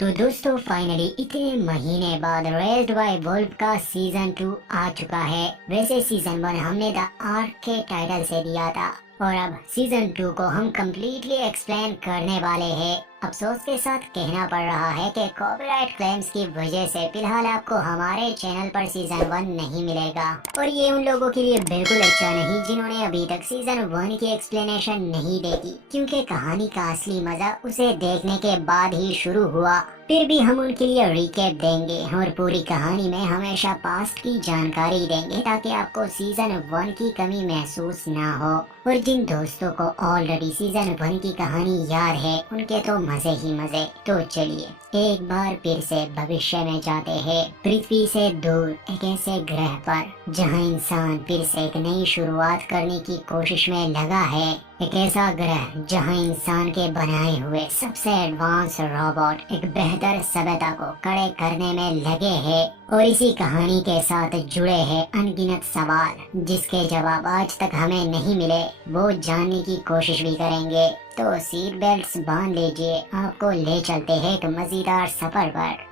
तो दोस्तों फाइनली इतने महीने बाद रेज्ड बाय वुल्फ का सीजन 2 आ चुका है। वैसे सीजन 1 हमने द आर्क के टाइटल से दिया था और अब सीजन 2 को हम कम्प्लीटली एक्सप्लेन करने वाले हैं। अफसोस के साथ कहना पड़ रहा है कि कॉपीराइट क्लेम्स की वजह से फिलहाल आपको हमारे चैनल पर सीजन 1 नहीं मिलेगा और ये उन लोगों के लिए बिल्कुल अच्छा नहीं जिन्होंने अभी तक सीजन 1 की एक्सप्लेनेशन नहीं देखी, क्योंकि कहानी का असली मजा उसे देखने के बाद ही शुरू हुआ। फिर भी हम उनके लिए रिकैप देंगे और पूरी कहानी में हमेशा पास्ट की जानकारी देंगे ताकि आपको सीजन 1 की कमी महसूस ना हो। और जिन दोस्तों को ऑलरेडी सीजन 1 की कहानी याद है उनके तो मजे ही मजे। तो चलिए एक बार फिर से भविष्य में जाते हैं, पृथ्वी से दूर एक ऐसे ग्रह पर जहां इंसान फिर से एक नई शुरुआत करने की कोशिश में लगा है। एक ऐसा ग्रह जहां इंसान के बनाए हुए सबसे एडवांस रोबोट एक बेहतर सभ्यता को खड़े करने में लगे हैं और इसी कहानी के साथ जुड़े हैं अनगिनत सवाल जिसके जवाब आज तक हमें नहीं मिले, वो जानने की कोशिश भी करेंगे। तो सीट बेल्ट्स बांध लीजिए, आपको ले चलते हैं एक मजेदार सफर पर।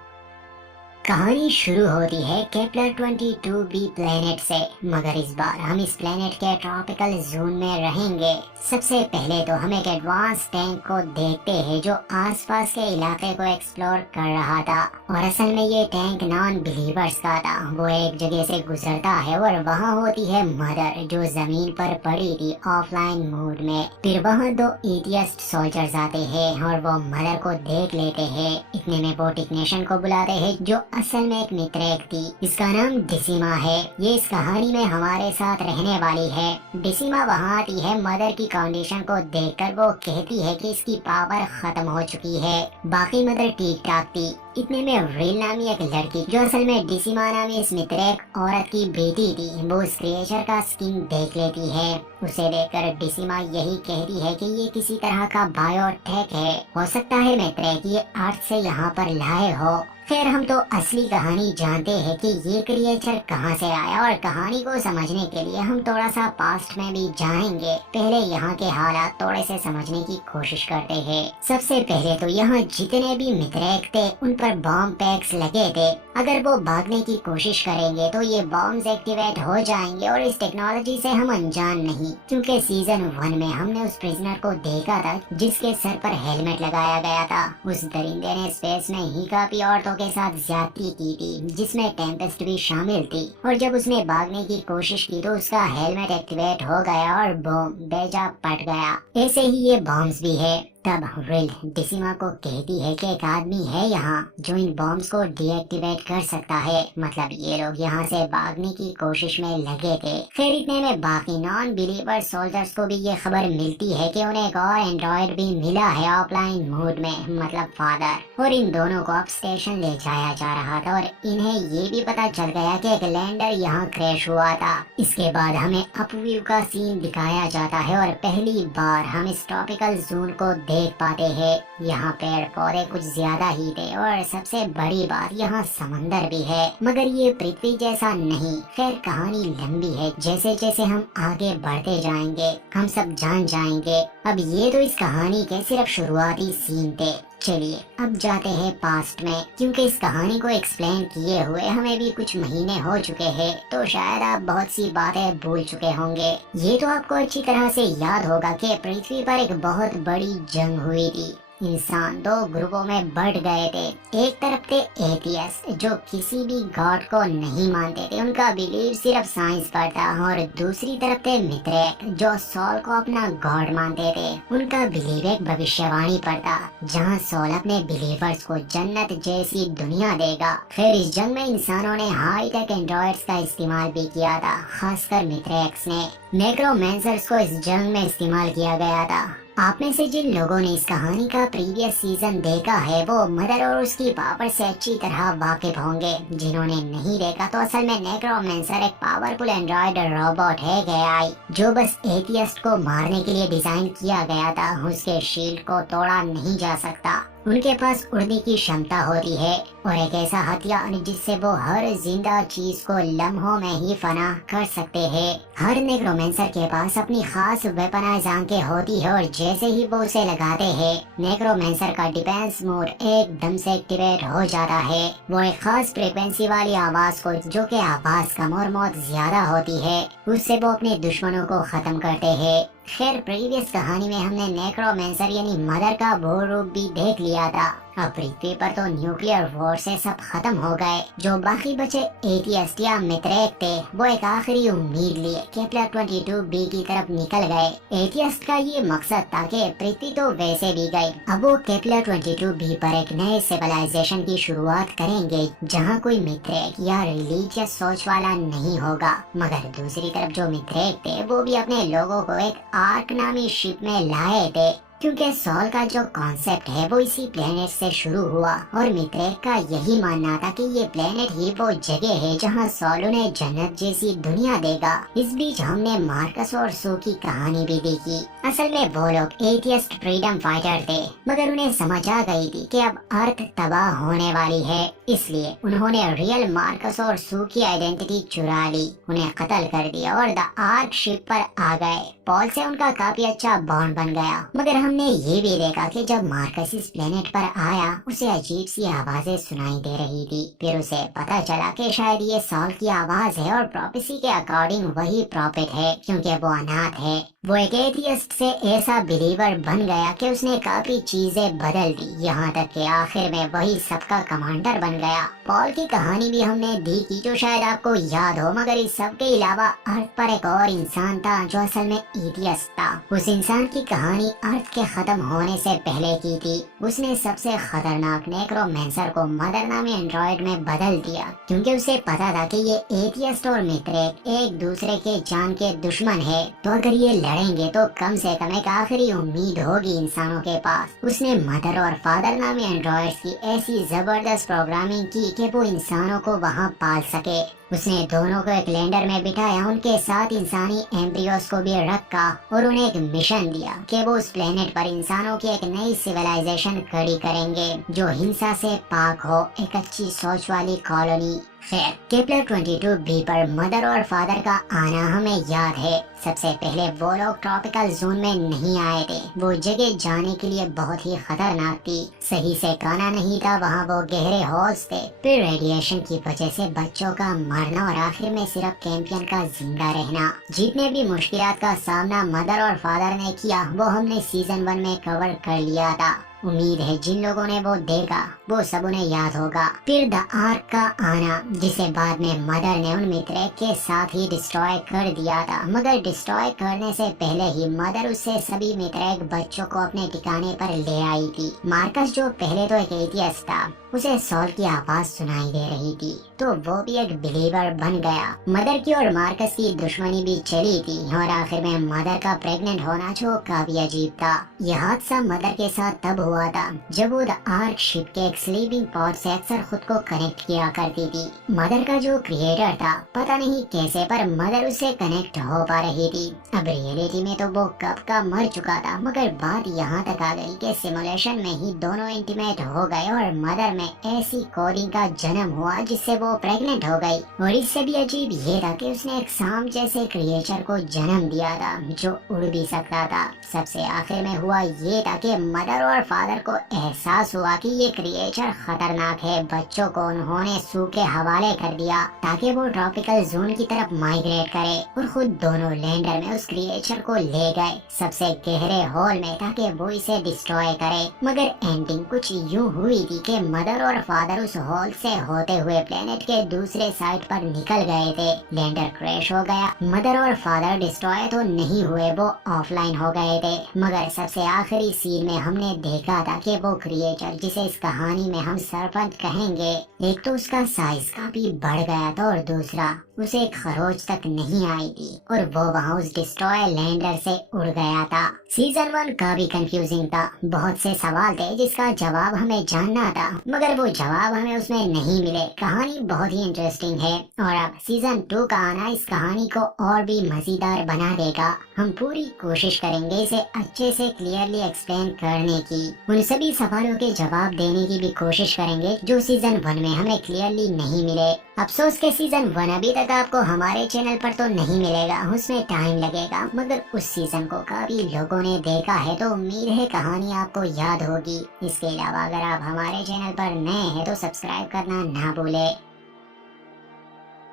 कहानी शुरू होती है केपलर 22b प्लेनेट से, मगर इस बार हम इस प्लेनेट के ट्रॉपिकल जोन में रहेंगे। सबसे पहले तो हम एक एडवांस टैंक को देखते हैं जो आसपास के इलाके को एक्सप्लोर कर रहा था और असल में ये टैंक नॉन बिलीवर्स का था। वो एक जगह से गुजरता है और वहाँ होती है मदर जो जमीन पर पड़ी थी ऑफलाइन मोड में। फिर वहाँ दो एथियस्ट सोल्जर्स आते हैं और वो मदर को देख लेते हैं। इतने में वो टेक्नीशियन को बुलाते हैं जो असल में एक मित्रेक थी। इसका नाम डिसिमा है। ये इस कहानी में हमारे साथ रहने वाली है। डिसिमा वहाँ आती है मदर की कंडीशन को देखकर वो कहती है कि इसकी पावर खत्म हो चुकी है। बाकी मदर ठीक ठाक थी। इतने में रिल नामी एक लड़की जो असल में डिसिमा नामी इस मित्रेक औरत की बेटी थी, वो इस क्रिएचर का स्किन देख लेती है। उसे देखकर डिसिमा यही कहती है कि ये किसी तरह का बायोटेक है, हो सकता है मित्रेक ये अर्थ से यहाँ पर लाए हो। फिर हम तो असली कहानी जानते हैं कि ये क्रिएचर कहाँ से आया और कहानी को समझने के लिए हम थोड़ा सा पास्ट में भी जाएंगे। पहले यहाँ के हालात थोड़े से समझने की कोशिश करते हैं। सबसे पहले तो यहाँ जितने भी मित्रेक थे उन पर बॉम्ब पैक्स लगे थे। अगर वो भागने की कोशिश करेंगे तो ये बॉम्ब्स एक्टिवेट हो जाएंगे और इस टेक्नोलॉजी से हम अनजान नहीं, क्योंकि सीजन 1 में हमने उस प्रिजनर को देखा था जिसके सर पर हेलमेट लगाया गया था। उस दरिंदे ने स्पेस में ही काफी औरतों के साथ ज्यादती की थी जिसमें टेम्पेस्ट भी शामिल थी और जब उसने भागने की कोशिश की तो उसका हेलमेट एक्टिवेट हो गया और बॉम्ब बेजा पट गया। ऐसे ही ये बॉम्ब्स भी है। तब रिल डिसिमा को कहती है कि एक आदमी है यहाँ जो इन बॉम्ब्स को डीएक्टिवेट कर सकता है, मतलब ये लोग यहाँ से भागने की कोशिश में लगे थे। फिर इतने में बाकी नॉन बिलीवर सोल्जर्स को भी ये खबर मिलती है कि उन्हें एक और एंड्रॉइड भी मिला है ऑफलाइन मोड में, मतलब फादर, और इन दोनों को अब स्टेशन ले जाया जा रहा था और इन्हें ये भी पता चल गया कि एक लैंडर यहाँ क्रैश हुआ था। इसके बाद हमें अपव्यू का सीन दिखाया जाता है और पहली बार हम इस ट्रॉपिकल जोन को देख पाते हैं। यहाँ पेड़ पौधे कुछ ज्यादा ही थे और सबसे बड़ी बात यहाँ समंदर भी है, मगर ये पृथ्वी जैसा नहीं। खैर कहानी लंबी है, जैसे जैसे हम आगे बढ़ते जाएंगे हम सब जान जाएंगे। अब ये तो इस कहानी के सिर्फ शुरुआती सीन थे। चलिए अब जाते हैं पास्ट में, क्योंकि इस कहानी को एक्सप्लेन किए हुए हमें भी कुछ महीने हो चुके हैं, तो शायद आप बहुत सी बातें भूल चुके होंगे। ये तो आपको अच्छी तरह से याद होगा कि पृथ्वी पर एक बहुत बड़ी जंग हुई थी। इंसान दो ग्रुपों में बढ़ गए थे। एक तरफ थे एथियस्ट जो किसी भी गॉड को नहीं मानते थे, उनका बिलीव सिर्फ साइंस पर था, और दूसरी तरफ थे मित्रेक जो सॉल को अपना गॉड मानते थे। उनका बिलीव एक भविष्यवाणी पर था जहां सॉल अपने बिलीवर्स को जन्नत जैसी दुनिया देगा। फिर इस जंग में इंसानों ने हाई टेक एंड्रॉइड्स का इस्तेमाल भी किया था, खासकर मित्रेक्स ने। नेक्रोमैंसर्स को इस जंग में इस्तेमाल किया गया था। आप में से जिन लोगों ने इस कहानी का प्रीवियस सीजन देखा है वो मदर और उसकी पावर से अच्छी तरह वाकिफ होंगे। जिन्होंने नहीं देखा तो असल में नेक्रोमैंसर एक पावरफुल एंड्रॉइड रोबोट है एआई जो बस एथियस्ट को मारने के लिए डिजाइन किया गया था। उसके शील्ड को तोड़ा नहीं जा सकता। उनके पास उड़ने की क्षमता होती है और एक ऐसा हथियार जिससे वो हर जिंदा चीज को लम्हों में ही फना कर सकते हैं। हर नेक्रोमेंसर के पास अपनी खास वेपनाइज आंखें होती है और जैसे ही वो उसे लगाते हैं नेक्रोमेंसर का डिफेंस मोड एकदम से एक्टिवेट हो जाता है। वो एक खास फ्रीक्वेंसी वाली आवाज को, जो कि आवाज कम और मौत ज्यादा होती है, उससे वो अपने दुश्मनों को खत्म करते हैं। खैर, प्रीवियस कहानी में हमने नेक्रोमेंसर यानी मदर का वो रूप भी देख लिया था। अब पृथ्वी पर तो न्यूक्लियर वॉर से सब खत्म हो गए। जो बाकी बचे एथियस्ट या मित्रेक थे, वो एक आखिरी उम्मीद लिए केपलर 22b की तरफ निकल गए। एथियस्ट का ये मकसद था कि पृथ्वी तो वैसे भी गई, अब वो केपलर 22b पर एक नए सिविलाइजेशन की शुरुआत करेंगे जहाँ कोई मित्रेक या रिलीजियस सोच वाला नहीं होगा। मगर दूसरी तरफ जो मित्रेक थे वो भी अपने लोगों को एक आर्क नामी शिप में लाए थे, क्योंकि सॉल का जो कॉन्सेप्ट है वो इसी प्लेनेट से शुरू हुआ और मित्रेक का यही मानना था कि ये प्लेनेट ही वो जगह है जहाँ सॉल उन्हें जन्नत जैसी दुनिया देगा। इस बीच हमने मार्कस और सू की कहानी भी देखी। असल में वो लोग एथियस्ट फ्रीडम फाइटर थे, मगर उन्हें समझ आ गई थी कि अब अर्थ तबाह होने वाली है, इसलिए उन्होंने रियल मार्कस और सू की आइडेंटिटी चुरा ली, उन्हें कत्ल कर दिया और द आर्क शिप पर आ गए। पॉल से उनका काफी अच्छा बॉन्ड बन गया। मगर हमने ये भी देखा कि जब मार्कस इस प्लेनेट पर आया उसे अजीब सी आवाजें सुनाई दे रही थी। फिर उसे पता चला कि शायद ये सॉल की आवाज है और प्रोफेसी के अकॉर्डिंग वही प्रॉफिट है, क्योंकि वो अनाथ है। वो एक एथियस्ट से ऐसा बिलीवर बन गया कि उसने काफी चीजें बदल दी, यहाँ तक कि आखिर में वही सबका कमांडर बन गया। पॉल की कहानी भी हमने देखी, जो शायद आपको याद हो, मगर इस सब के अलावा अर्थ पर एक और इंसान था जो असल में एथियस्ट था। उस इंसान की कहानी अर्थ के खत्म होने से पहले की थी। उसने सबसे खतरनाक नेक्रोमेंसर को मदर नामी एंड्रॉइड में बदल दिया, क्योंकि उसे पता था कि ये एथियस्ट और मित्रेक एक दूसरे के जान के दुश्मन है, तो अगर ये लड़ेंगे तो कम से कम एक आखिरी उम्मीद होगी इंसानों के पास। उसने मदर और फादर नामी एंड्रॉइड्स की ऐसी जबरदस्त प्रोग्रामिंग की कि वो इंसानों को वहाँ पाल सके। उसने दोनों को एक लैंडर में बिठाया, उनके साथ इंसानी एम्ब्रियोस को भी रखा और उन्हें एक मिशन दिया कि वो उस प्लेनेट पर इंसानों की एक नई सिविलाइजेशन खड़ी करेंगे जो हिंसा से पाक हो, एक अच्छी सोच वाली कॉलोनी। खैर, केपलर 22b पर मदर और फादर का आना हमें याद है। सबसे पहले वो लोग ट्रॉपिकल जोन में नहीं आए थे, वो जगह जाने के लिए बहुत ही खतरनाक थी, सही से खाना नहीं था, वहाँ वो गहरे होल्स थे, फिर रेडिएशन की वजह से बच्चों का मरना और आखिर में सिर्फ कैंपियन का जिंदा रहना। जितने भी मुश्किलात का सामना मदर और फादर ने किया वो हमने सीजन 1 में कवर कर लिया था। उम्मीद है जिन लोगों ने वो देखा वो सब उन्हें याद होगा। फिर द आर्क का आना, जिसे बाद में मदर ने उन मित्रेक के साथ ही डिस्ट्रॉय कर दिया था, मगर डिस्ट्रॉय करने से पहले ही मदर उससे सभी मित्रेक बच्चों को अपने ठिकाने पर ले आई थी। मार्कस, जो पहले तो एक एथियस्ट था, उसे सॉल की आवाज सुनाई दे रही थी, तो वो भी एक बिलीवर बन गया। मदर की और मार्कस की दुश्मनी भी चली थी और आखिर में मदर का प्रेग्नेंट होना जो काफी अजीब था। यह हादसा मदर के साथ तब हुआ था जब वो द आर्क शिप के एक स्लीपिंग पॉड से अक्सर खुद को कनेक्ट किया करती थी। मदर का जो क्रिएटर था, पता नहीं कैसे, पर मदर उससे कनेक्ट हो पा रही थी। अब रियलिटी में तो वो कब का मर चुका था, मगर बात यहाँ तक आ गई कि सिमुलेशन में ही दोनों इंटीमेट हो गए और मदर में ऐसी कोडिंग का जन्म हुआ जिससे वो प्रेग्नेंट हो गई। और इससे भी अजीब ये था कि उसने एक सांप जैसे क्रिएचर को जन्म दिया था जो उड़ भी सकता था। सबसे आखिर में हुआ ये था कि मदर और फादर को एहसास हुआ कि ये क्रिएचर खतरनाक है। बच्चों को उन्होंने सू के हवाले कर दिया ताकि वो ट्रॉपिकल जोन की तरफ माइग्रेट करे और खुद दोनों लैंडर में उस क्रिएचर को ले गए सबसे गहरे होल में ताकि वो इसे डिस्ट्रॉय करे। मगर एंडिंग कुछ यूं हुई थी कि मदर और फादर उस होल से होते हुए प्लेनेट के दूसरे साइड पर निकल गए थे। लैंडर क्रैश हो गया। मदर और फादर डिस्ट्रॉय तो नहीं हुए, वो ऑफलाइन हो गए थे। मगर सबसे आखिरी सीन में हमने देखा था कि वो क्रिएचर, जिसे इस कहानी में हम सरपंच कहेंगे, एक तो उसका साइज काफी बढ़ गया था और दूसरा उसे खरोच तक नहीं आई थी और वो वहाँ उस डिस्ट्रॉय लैंडर से उड़ गया था। सीजन 1 काफी कंफ्यूजिंग था, बहुत से सवाल थे जिसका जवाब हमें जानना था, मगर वो जवाब हमें उसमें नहीं मिले। कहानी बहुत ही इंटरेस्टिंग है और अब सीजन 2 का आना इस कहानी को और भी मजेदार बना देगा। हम पूरी कोशिश करेंगे इसे अच्छे से क्लियरली एक्सप्लेन करने की, उन सभी सवालों के जवाब देने की भी कोशिश करेंगे जो सीजन 1 में हमें क्लियरली नहीं मिले। अफसोस के सीजन 1 अभी तक आपको हमारे चैनल पर तो नहीं मिलेगा, उसमें टाइम लगेगा, मगर उस सीजन को काफी लोगों ने देखा है तो उम्मीद है कहानी आपको याद होगी। इसके अलावा अगर आप हमारे चैनल पर नए हैं तो सब्सक्राइब करना ना भूले।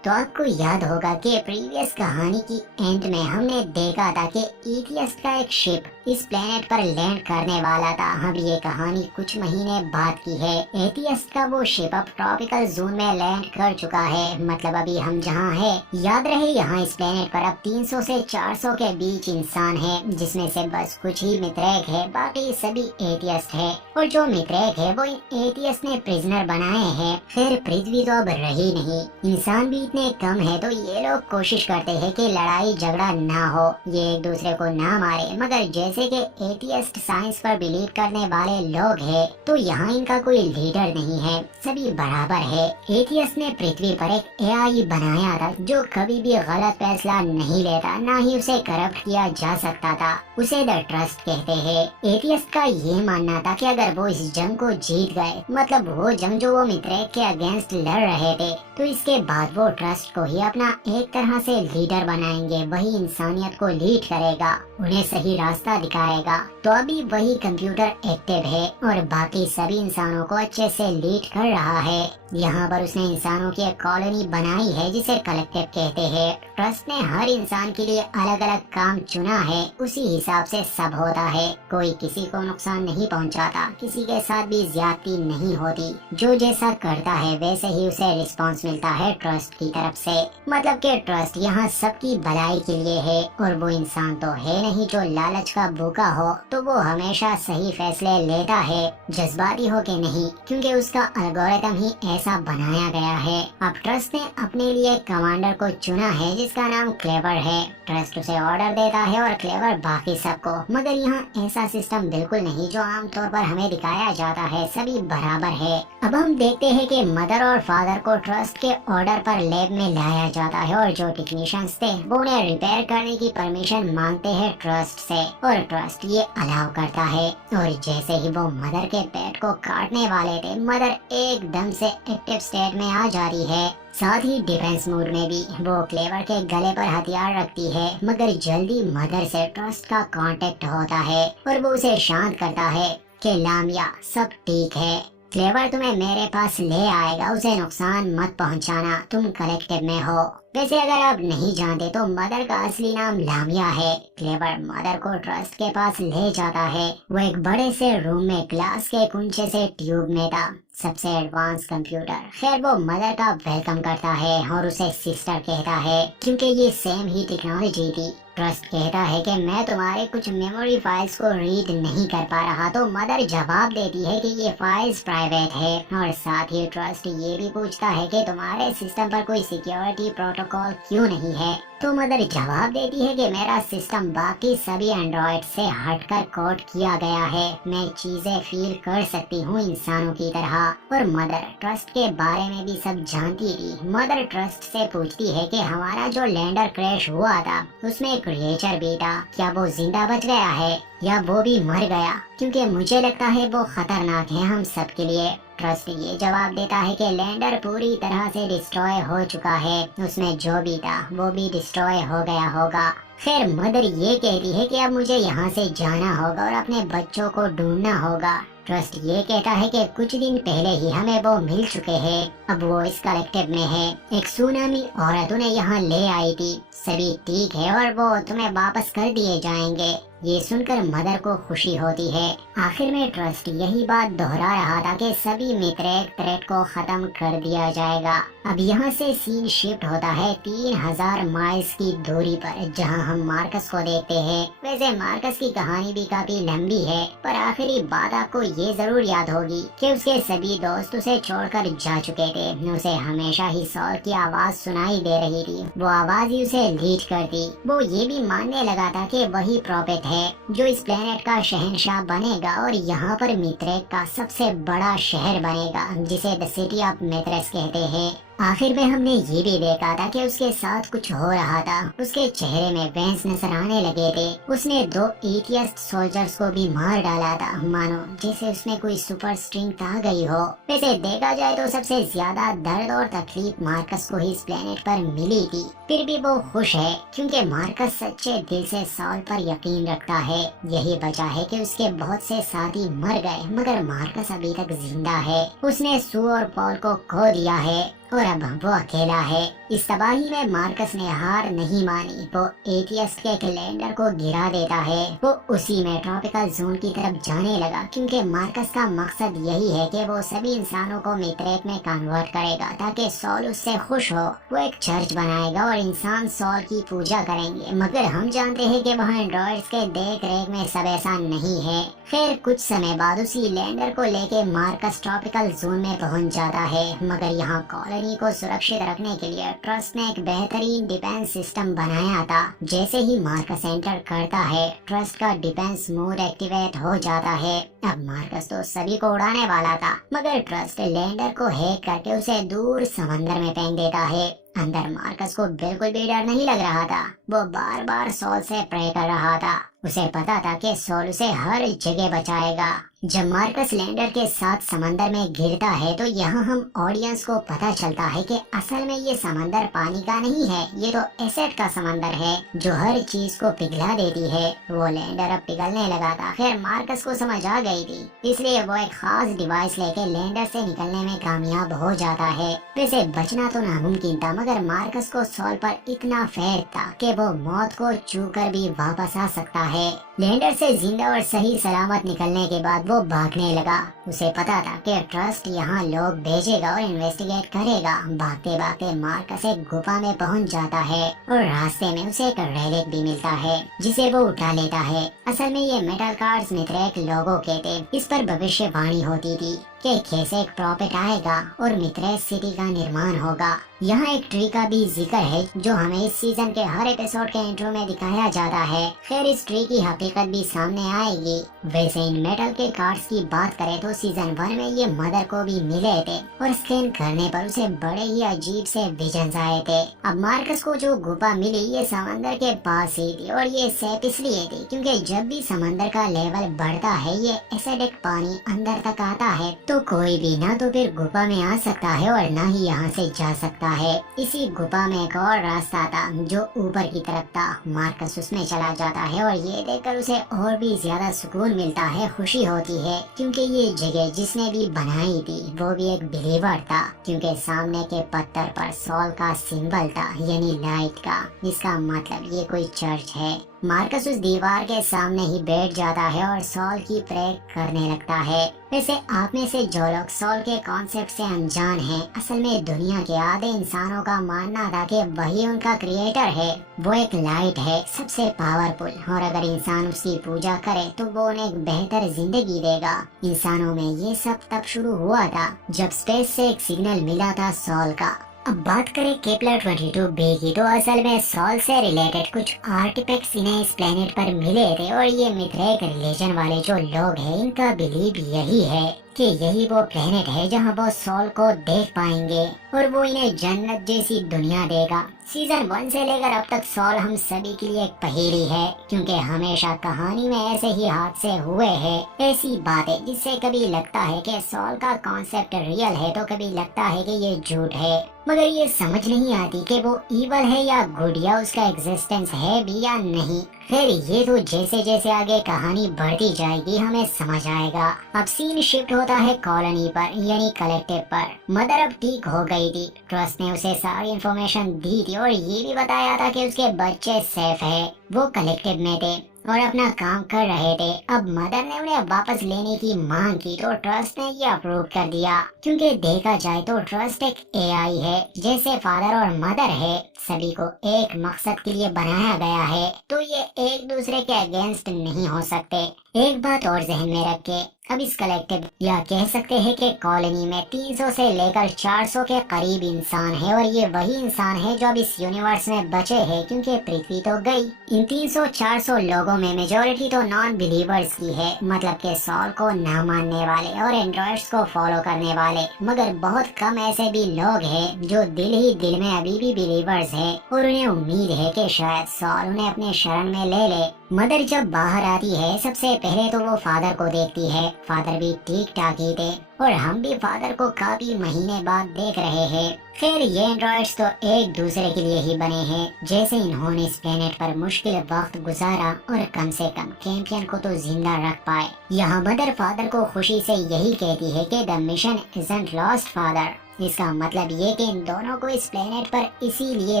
तो आपको याद होगा कि प्रीवियस कहानी की एंड में हमने देखा था कि एथियस्ट का एक शिप इस प्लेनेट पर लैंड करने वाला था। अब ये कहानी कुछ महीने बाद की है। एथियस्ट का वो शिप अब ट्रॉपिकल जोन में लैंड कर चुका है, मतलब अभी हम जहाँ है, याद रहे यहाँ इस प्लेनेट पर अब 300 से 400 के बीच इंसान है, जिसमें से बस कुछ ही मित्रेक है, बाकी सभी एथियस्ट है। और जो मित्रेक है वो एथियस्ट ने प्रिजनर बनाए हैं। खैर पृथ्वी तो अब रही नहीं, इंसान भी इतने कम है तो ये लोग कोशिश करते हैं कि लड़ाई झगड़ा ना हो, ये एक दूसरे को ना मारे, मगर जैसे कि एथियस्ट साइंस पर बिलीव करने वाले लोग हैं तो यहाँ इनका कोई लीडर नहीं है, सभी बराबर है। एथियस्ट ने पृथ्वी पर एक एआई बनाया था जो कभी भी गलत फैसला नहीं लेता, ना ही उसे करप्ट किया जा सकता था, उसे द ट्रस्ट कहते हैं। एथियस्ट का ये मानना था कि अगर वो इस जंग को जीत गए, मतलब वो जंग जो वो मित्रेक के अगेंस्ट लड़ रहे थे, तो इसके बाद वो ट्रस्ट को ही अपना एक तरह से लीडर बनाएंगे, वही इंसानियत को लीड करेगा, उन्हें सही रास्ता दिखाएगा। तो अभी वही कंप्यूटर एक्टिव है और बाकी सभी इंसानों को अच्छे से लीड कर रहा है। यहाँ पर उसने इंसानों की एक कॉलोनी बनाई है जिसे कलेक्टिव कहते हैं। ट्रस्ट ने हर इंसान के लिए अलग अलग काम चुना है, उसी हिसाब से सब होता है, कोई किसी को नुकसान नहीं पहुँचाता, किसी के साथ भी ज्यादती नहीं होती, जो जैसा करता है वैसे ही उसे रिस्पॉन्स मिलता है ट्रस्ट की तरफ से। मतलब कि ट्रस्ट यहाँ सबकी भलाई के लिए है और वो इंसान तो है नहीं जो लालच का भूखा हो, तो वो हमेशा सही फैसले लेता है, जज्बाती हो के नहीं, क्योंकि उसका एल्गोरिथम ही ऐसा बनाया गया है। अब ट्रस्ट ने अपने लिए कमांडर को चुना है जिसका नाम क्लेवर है। ट्रस्ट उसे ऑर्डर देता है और क्लेवर बाकी सबको, मगर यहाँ ऐसा सिस्टम बिल्कुल नहीं जो आमतौर पर हमें दिखाया जाता है, सभी बराबर है। अब हम देखते हैं कि मदर और फादर को ट्रस्ट के ऑर्डर पर लैब में लाया जाता है और जो टेक्नीशियंस थे वो उन्हें रिपेयर करने की परमिशन मांगते हैं ट्रस्ट से और ट्रस्ट ये अलाउ करता है। और जैसे ही वो मदर के पेट को काटने वाले थे, मदर एकदम से एक्टिव स्टेट में आ जा रही है, साथ ही डिफेंस मोड में भी। वो क्लेवर के गले पर हथियार रखती है, मगर जल्दी मदर से ट्रस्ट का कांटेक्ट होता है और वो उसे शांत करता है कि लामिया सब ठीक है, क्लेवर तुम्हें मेरे पास ले आएगा, उसे नुकसान मत पहुंचाना, तुम कलेक्टिव में हो। वैसे अगर आप नहीं जानते तो मदर का असली नाम लामिया है। क्लेवर मदर को ट्रस्ट के पास ले जाता है, वो एक बड़े से रूम में ग्लास के कुंचे से ट्यूब में था, सबसे एडवांस कंप्यूटर। खैर वो मदर का वेलकम करता है और उसे सिस्टर कहता है क्योंकि ये सेम ही टेक्नोलॉजी थी। ट्रस्ट कहता है कि मैं तुम्हारे कुछ मेमोरी फाइल्स को रीड नहीं कर पा रहा, तो मदर जवाब देती है कि ये फाइल्स प्राइवेट है और साथ ही ट्रस्ट ये भी पूछता है कि तुम्हारे सिस्टम पर कोई सिक्योरिटी प्रोटोकॉल क्यों नहीं है, तो मदर जवाब देती है कि मेरा सिस्टम बाकी सभी एंड्रॉइड से हटकर कोड किया गया है, मैं चीजें फील कर सकती हूँ इंसानों की तरह। और मदर ट्रस्ट के बारे में भी सब जानती थी। मदर ट्रस्ट से पूछती है कि हमारा जो लैंडर क्रैश हुआ था उसमें एक क्रिएचर भी था, क्या वो जिंदा बच गया है या वो भी मर गया, क्योंकि मुझे लगता है वो खतरनाक है हम सब के लिए। ट्रस्ट ये जवाब देता है कि लैंडर पूरी तरह से डिस्ट्रॉय हो चुका है, उसमें जो भी था वो भी डिस्ट्रॉय हो गया होगा। खैर मदर ये कहती है कि अब मुझे यहाँ से जाना होगा और अपने बच्चों को ढूंढना होगा। ट्रस्ट ये कहता है कि कुछ दिन पहले ही हमें वो मिल चुके हैं, अब वो इस कलेक्टिव में है, एक सुनामी औरत उन्हें यहाँ ले आई थी, सभी ठीक है और वो तुम्हें वापस कर दिए जाएंगे। ये सुनकर मदर को खुशी होती है। आखिर में ट्रस्ट यही बात दोहरा रहा था कि सभी मित्रेक थ्रेट को खत्म कर दिया जाएगा। अब यहाँ से सीन शिफ्ट होता है 3000 माइल्स की दूरी पर, जहाँ हम मार्कस को देखते हैं। वैसे मार्कस की कहानी भी काफी लंबी है, पर आखिरी बात आपको ये जरूर याद होगी कि उसके सभी दोस्त उसे छोड़कर जा चुके थे। उसे हमेशा ही सॉल की आवाज सुनाई दे रही थी, वो आवाज ही उसे लीड करती। वो ये भी मानने लगा था कि वही प्रॉफिट है जो इस प्लेनेट का शहंशाह बनेगा और यहाँ पर मित्रेक का सबसे बड़ा शहर बनेगा, जिसे द सिटी ऑफ मित्रेस कहते हैं। आखिर में हमने ये भी देखा था कि उसके साथ कुछ हो रहा था। उसके चेहरे में वेंस नजर आने लगे थे। उसने 2 एथियस्ट सोल्जर्स को भी मार डाला था, मानो जैसे उसमें कोई सुपर स्ट्रेंथ आ गई हो। वैसे देखा जाए तो सबसे ज्यादा दर्द और तकलीफ मार्कस को ही इस प्लेनेट पर मिली थी। फिर भी वो खुश है क्योंकि मार्कस सच्चे दिल से सॉल पर यकीन रखता है। यही वजह है कि उसके बहुत से साथी मर गए, मगर मार्कस अभी तक जिंदा है। उसने सू और पॉल को खो दिया है और अब वो अकेला है। इस तबाही में मार्कस ने हार नहीं मानी। वो एथियस्ट के कैलेंडर को गिरा देता है। वो उसी में ट्रॉपिकल जोन की तरफ जाने लगा क्योंकि मार्कस का मकसद यही है कि वो सभी इंसानों को मित्रेक में कन्वर्ट करेगा ताकि सॉल उससे खुश हो। वो एक चर्च बनाएगा और इंसान सॉल की पूजा करेंगे, मगर हम जानते हैं कि वहाँ एंड्रॉइड्स के देख रेख में सब ऐसा नहीं है। खैर कुछ समय बाद उसी लैंडर को लेके मार्कस ट्रॉपिकल जोन में पहुँच जाता है, मगर यहाँ कॉलोनी को सुरक्षित रखने के लिए ट्रस्ट ने एक बेहतरीन डिफेंस सिस्टम बनाया था। जैसे ही मार्कस एंटर करता है, ट्रस्ट का डिफेंस मोड एक्टिवेट हो जाता है। अब मार्कस तो सभी को उड़ाने वाला था, मगर ट्रस्ट लैंडर को हैक करके उसे दूर समंदर में फेंक देता है। अंदर मार्कस को बिल्कुल भी डर नहीं लग रहा था। वो बार बार सॉल से प्रे कर रहा था। उसे पता था कि सॉल उसे हर जगह बचाएगा। जब मार्कस लैंडर के साथ समंदर में गिरता है तो यहाँ हम ऑडियंस को पता चलता है कि असल में ये समंदर पानी का नहीं है, ये तो एसिड का समंदर है जो हर चीज को पिघला देती है। वो लैंडर अब पिघलने लगा था। खैर मार्कस को समझ आ गई थी, इसलिए वो एक खास डिवाइस लेके लैंडर से निकलने में कामयाब हो जाता है। वैसे बचना तो नामुमकिन था, मगर मार्कस को सॉल पर इतना फेथ था कि वो मौत को छू कर भी वापस आ सकता है। लैंडर से जिंदा और सही सलामत निकलने के बाद वो भागने लगा। उसे पता था कि ट्रस्ट यहाँ लोग भेजेगा और इन्वेस्टिगेट करेगा। भागते भागते मार्कस एक गुफा में पहुँच जाता है और रास्ते में उसे एक रेलिक भी मिलता है जिसे वो उठा लेता है। असल में ये मेटल कार्ड्स मित्रेक लोगों के थे। इस पर भविष्यवाणी होती थी कि कैसे एक प्रॉफिट आएगा और मित्रेस सिटी का निर्माण होगा। यहाँ एक ट्री का भी जिक्र है जो हमें इस सीजन के हर एपिसोड के इंट्रो में दिखाया जाता है। खैर इस ट्री की हकीकत भी सामने आएगी। वैसे इन मेटल के कार्ड्स की बात करें तो सीजन 1 में ये मदर को भी मिले थे और स्कैन करने पर उसे बड़े ही अजीब से विजन्स आए थे। अब मार्कस को जो गुफा मिली ये समंदर के पास ही थी और ये सेफ इसलिए थी क्योंकि जब भी समंदर का लेवल बढ़ता है ये एसिडिक पानी अंदर तक आता है तो कोई भी ना तो फिर गुफा में आ सकता है और ना ही यहाँ से जा सकता है। इसी गुफा में एक और रास्ता था जो ऊपर की तरफ था। मार्कस उसमें चला जाता है और ये देखकर उसे और भी ज्यादा सुकून मिलता है, खुशी होती है क्योंकि ये जगह जिसने भी बनाई थी वो भी एक बिलीवर था, क्योंकि सामने के पत्थर पर सॉल का सिंबल था यानी लाइट का। इसका मतलब ये कोई चर्च है। मार्कस उस दीवार के सामने ही बैठ जाता है और सॉल की प्रे करने लगता है। वैसे आप में से जो लोग सॉल के कॉन्सेप्ट से अनजान हैं, असल में दुनिया के आधे इंसानों का मानना था कि वही उनका क्रिएटर है। वो एक लाइट है, सबसे पावरफुल, और अगर इंसान उसकी पूजा करे तो वो उन्हें एक बेहतर जिंदगी देगा। इंसानों में ये सब तब शुरू हुआ था जब स्पेस से एक सिग्नल मिला था सॉल का। अब बात करें केपलर 22b की तो असल में सॉल से रिलेटेड कुछ आर्टिफैक्ट्स इन्हें इस प्लेनेट पर मिले थे और ये मिथ्रेक रिलीजन वाले जो लोग हैं इनका बिलीव यही है कि यही वो प्लेनेट है जहां वो सॉल को देख पाएंगे और वो इन्हें जन्नत जैसी दुनिया देगा। सीजन 1 से लेकर अब तक सॉल हम सभी के लिए एक पहेली है क्योंकि हमेशा कहानी में ऐसे ही हादसे हुए हैं, ऐसी बातें जिससे कभी लगता है कि सॉल का कॉन्सेप्ट रियल है तो कभी लगता है कि ये झूठ है। मगर ये समझ नहीं आती कि वो इवल है या गुड या उसका एग्जिस्टेंस है भी या नहीं। खैर ये तो जैसे जैसे आगे कहानी बढ़ती जाएगी हमें समझ आएगा। अब सीन शिफ्ट होता है कॉलोनी पर यानी कलेक्टिव पर। मदर अब ठीक हो गई थी। ट्रस्ट ने उसे सारी इन्फॉर्मेशन दी थी और ये भी बताया था कि उसके बच्चे सेफ है। वो कलेक्टिव में थे। और अपना काम कर रहे थे। अब मदर ने उन्हें वापस लेने की मांग की तो ट्रस्ट ने ये अप्रूव कर दिया, क्योंकि देखा जाए तो ट्रस्ट एक एआई है, जैसे फादर और मदर है, सभी को एक मकसद के लिए बनाया गया है, तो ये एक दूसरे के अगेंस्ट नहीं हो सकते। एक बात और जहन में रखे, अब इस कलेक्टिव या कह सकते हैं कि कॉलोनी में 300 से लेकर 400 के करीब इंसान है, और ये वही इंसान है जो अब इस यूनिवर्स में बचे हैं, क्योंकि पृथ्वी तो गई। इन 300-400 लोगों में मेजोरिटी तो नॉन बिलीवर्स की है, मतलब के सॉल को ना मानने वाले और एंड्रॉइड्स को फॉलो करने वाले, मगर बहुत कम ऐसे भी लोग हैं जो दिल ही दिल में अभी भी बिलीवर्स है और उन्हें उम्मीद है कि शायद सॉल उन्हें अपने शरण में ले ले। मदर जब बाहर आती है सबसे पहले तो वो फादर को देखती है। फादर भी ठीक ठाक ही थे और हम भी फादर को काफी महीने बाद देख रहे हैं। खैर ये एंड्रॉइड्स तो एक दूसरे के लिए ही बने हैं। जैसे इन्होंने इस प्लेनेट पर मुश्किल वक्त गुजारा और कम से कम कैंपियन को तो जिंदा रख पाए। यहाँ मदर फादर को खुशी से यही कहती है कि the mission isn't lost father. इसका मतलब ये कि इन दोनों को इस प्लेनेट पर इसीलिए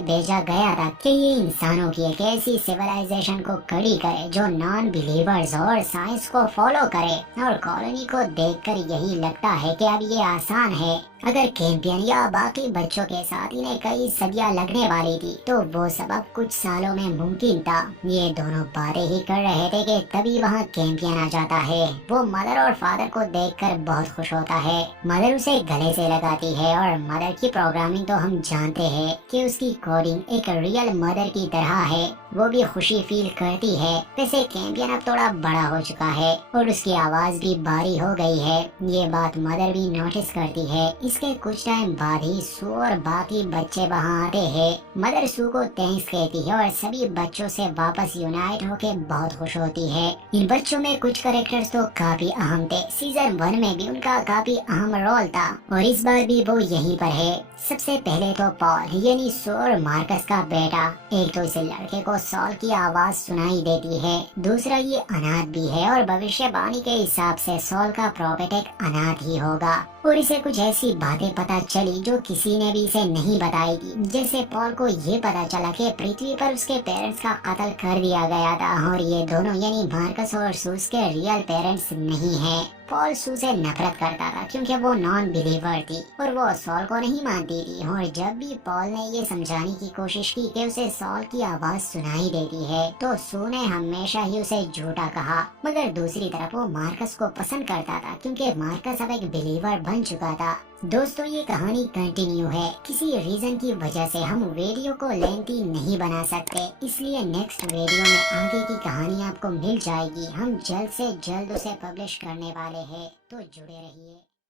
भेजा गया था कि ये इंसानों की एक ऐसी सिविलाइजेशन को खड़ी करे जो नॉन बिलीवर्स और साइंस को फॉलो करे। और कॉलोनी को देखकर यही लगता है कि अब ये आसान है। अगर कैंपियन या बाकी बच्चों के साथ इन्हें कई सदियां लगने वाली थी तो वो सब अब कुछ सालों में मुमकिन था। ये दोनों बातें ही कर रहे थे कि तभी वहाँ कैंपियन आ जाता है। वो मदर और फादर को देखकर बहुत खुश होता है। मदर उसे गले से लगाती है और मदर की प्रोग्रामिंग तो हम जानते हैं कि उसकी कोडिंग एक रियल मदर की तरह है। वो भी खुशी फील करती है। वैसे कैंपियन अब थोड़ा बड़ा हो चुका है और उसकी आवाज भी भारी हो गई है। ये बात मदर भी नोटिस करती है। इसके कुछ टाइम बाद ही सू और बाकी बच्चे वहाँ आते हैं। मदर सू को थैंक्स कहती है और सभी बच्चों से वापस यूनाइट होके बहुत खुश होती है। इन बच्चों में कुछ कैरेक्टर्स तो काफी अहम थे। सीजन 1 में भी उनका काफी अहम रोल था और इस बार भी वो यहीं पर है। सबसे पहले तो पॉल यानी सू और मार्कस का बेटा। एक तो इस लड़के को सॉल की आवाज सुनाई देती है, दूसरा ये अनाथ भी है और भविष्यवाणी के हिसाब से सॉल का प्रॉफिट एक अनाथ ही होगा। और इसे कुछ ऐसी बातें पता चली जो किसी ने भी इसे नहीं बताई थी। जैसे पॉल को ये पता चला कि पृथ्वी पर उसके पेरेंट्स का कत्ल कर दिया गया था और ये दोनों यानी मार्कस और सू के रियल पेरेंट्स नहीं है। पॉल सू से नफरत करता था क्योंकि वो नॉन बिलीवर थी और वो सॉल को नहीं मानती थी। और जब भी पॉल ने ये समझाने की कोशिश की कि उसे सॉल की आवाज सुनाई देती है तो सू ने हमेशा ही उसे झूठा कहा। मगर दूसरी तरफ वो मार्कस को पसंद करता था क्योंकि मार्कस अब एक बिलीवर बन चुका था। दोस्तों ये कहानी कंटिन्यू है। किसी रीजन की वजह से हम वीडियो को लेंथी नहीं बना सकते, इसलिए नेक्स्ट वीडियो में आगे की कहानी आपको मिल जाएगी। हम जल्द से जल्द उसे पब्लिश करने वाले हैं, तो जुड़े रहिए।